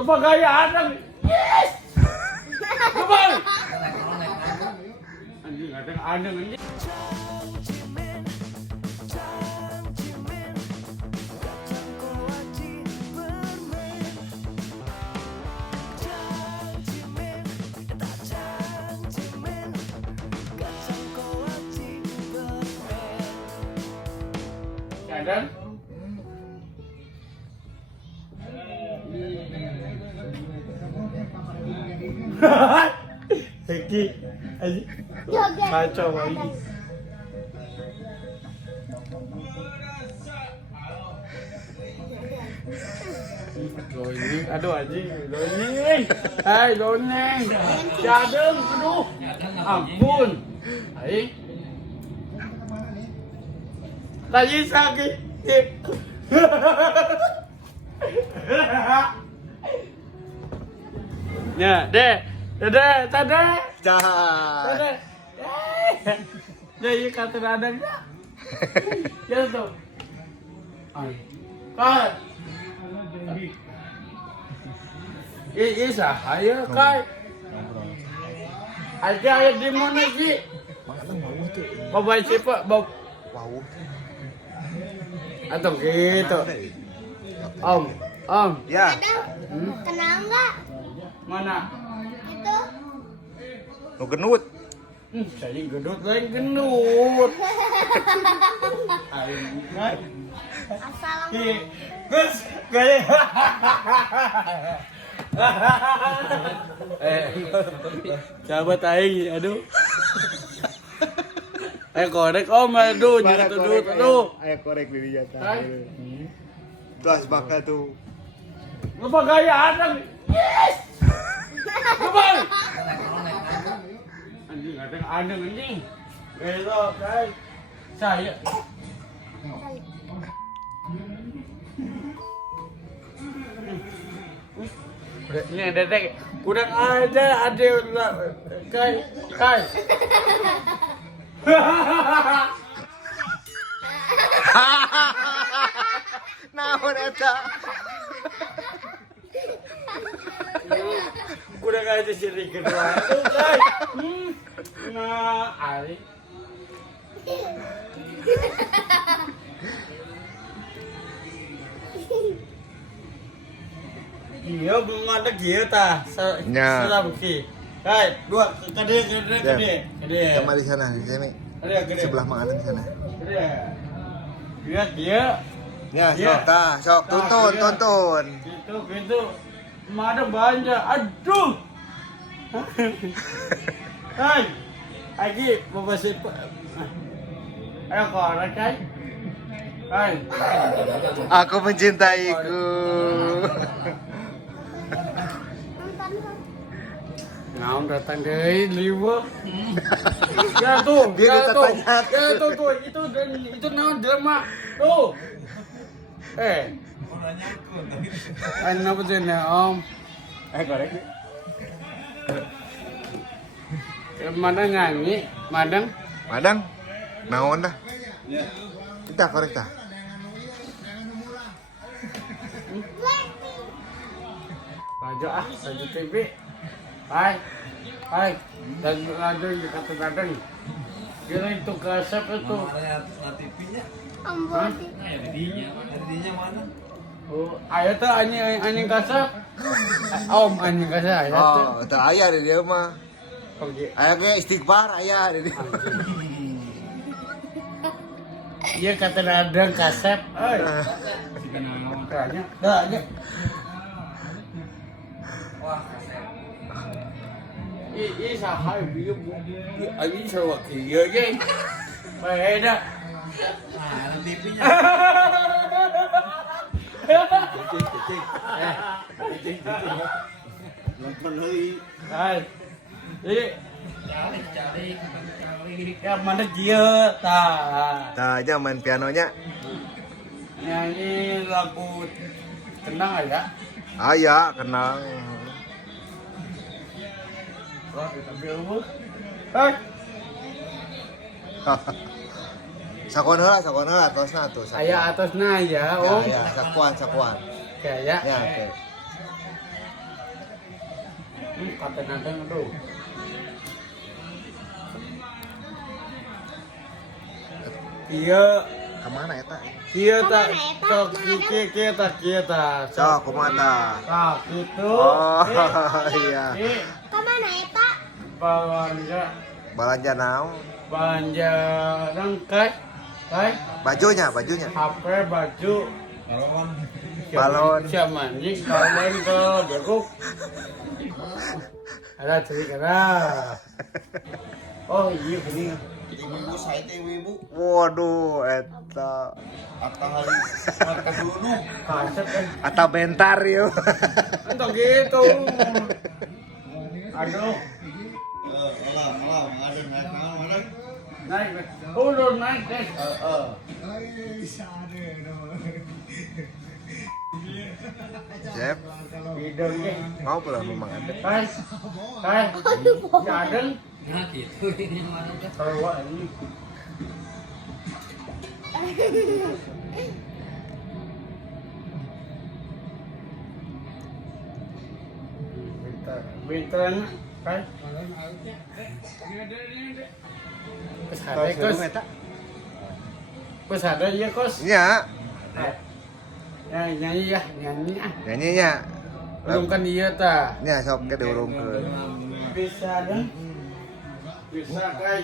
Lupa gaya adang. Yes. Kembali. Anjing adang anjing. Adang. Seki, kacau ini. Dongeng, aduh anjing, dongeng. Hai dongeng, jadeng, aduh, ampun. Hai, lagi sakit. Ya, deh. Dede, tade. Tade. Jadi kata adang ya. Ya tuh. Kai. Sah, ayo kai. Aja di mana sih? Bawa siapa? Bawa. Atau gitu. Om. Ya. Kenal nggak? Mana? Itu. Lu genut. Saya gedut lain gendut. Assalamualaikum. Gus, gaya. Sahabat aing, aduh. Korek om, aduh, aduh. Ayo korek diri ya tuh bakal tuh. Lupa gaya adang. Yes. Kembali. Anjing adang anjing. Belok, guys. Saya. Ini dedek, kurang aja ada kai. Naon eta? Kurang aja sih kedua. Kai. Nah, ari. Iya, belum ada gitu tah. Salam ki. Kai, dua kade. Sama di sana, di sini. Kade. Sebelah mana di sana? Kade. Dia. Ya, sok tonton. Gitu. Mana banyak. Aduh. Hai. Lagi bawa siapa? Ayo korek kai. Hai. Aku mencintaiku. Naon datang deui liweuh. Ya tuh, itu naon drama. Tuh. Ano ba din om? Korek. Mana nyanyi? Madang. Naon dah? Kita korek tah. Raja TV. Hai. Dan ada di kata dadang. Kira itu kasep itu. TV-nya. Ambon. Didinya mana? Oh, aya teh anjing kasep. Om anjing kasep aya teh. Oh, teu aya di dia mah. Oke. Aya ge istighfar aya di dia. Iya kata dadang kasep. Kayaknya. Dah. Wah, kasep. Ini sahai biu. Ini sewa kieu ge. Beda. Nah, TV-nya. Nonton heui. Hai. Jadi ya mana kieu tah. Tah aja main pianonya. Nyanyi lagu kenang aja. Aya kenal. Wah, kita biru. Hai. Sakuan heula atosna tuh. Aya atasna ya, Om. Ya, sakuan. Kayak Ya, oke. Kata nadang aduh. Iya, Kemana eta? iya tak, Kemana, Eta? sok kia tak, Sok kumata. tak itu. Oh iya. Kemana Eta? Belanja naon? Belanja rangkai, Bajunya. HP, baju, Balon. siap mancing, balon ke beruk. Ada cerita. Oh iya bening. Ibu saya teh ibu. Waduh, eta. Apa hari mata dulu. Kaset kan. Ata bentar yuk. Entah gitu. Aduh. Malam ada mana? Naik. Udah naik deh. Jep, Hidungnya. mau pulang rumah ada. Kai. Jadeng. Nah gitu ini mana aja. Keluar ini. Bintan. Kai. Kos ada ya kos. Iya, Ya nyanyi ya nyanyi ah. nyanyinya. Belum kan iya ta. Nya sok ke diurungkeun. Bisa dong. Bisa kai.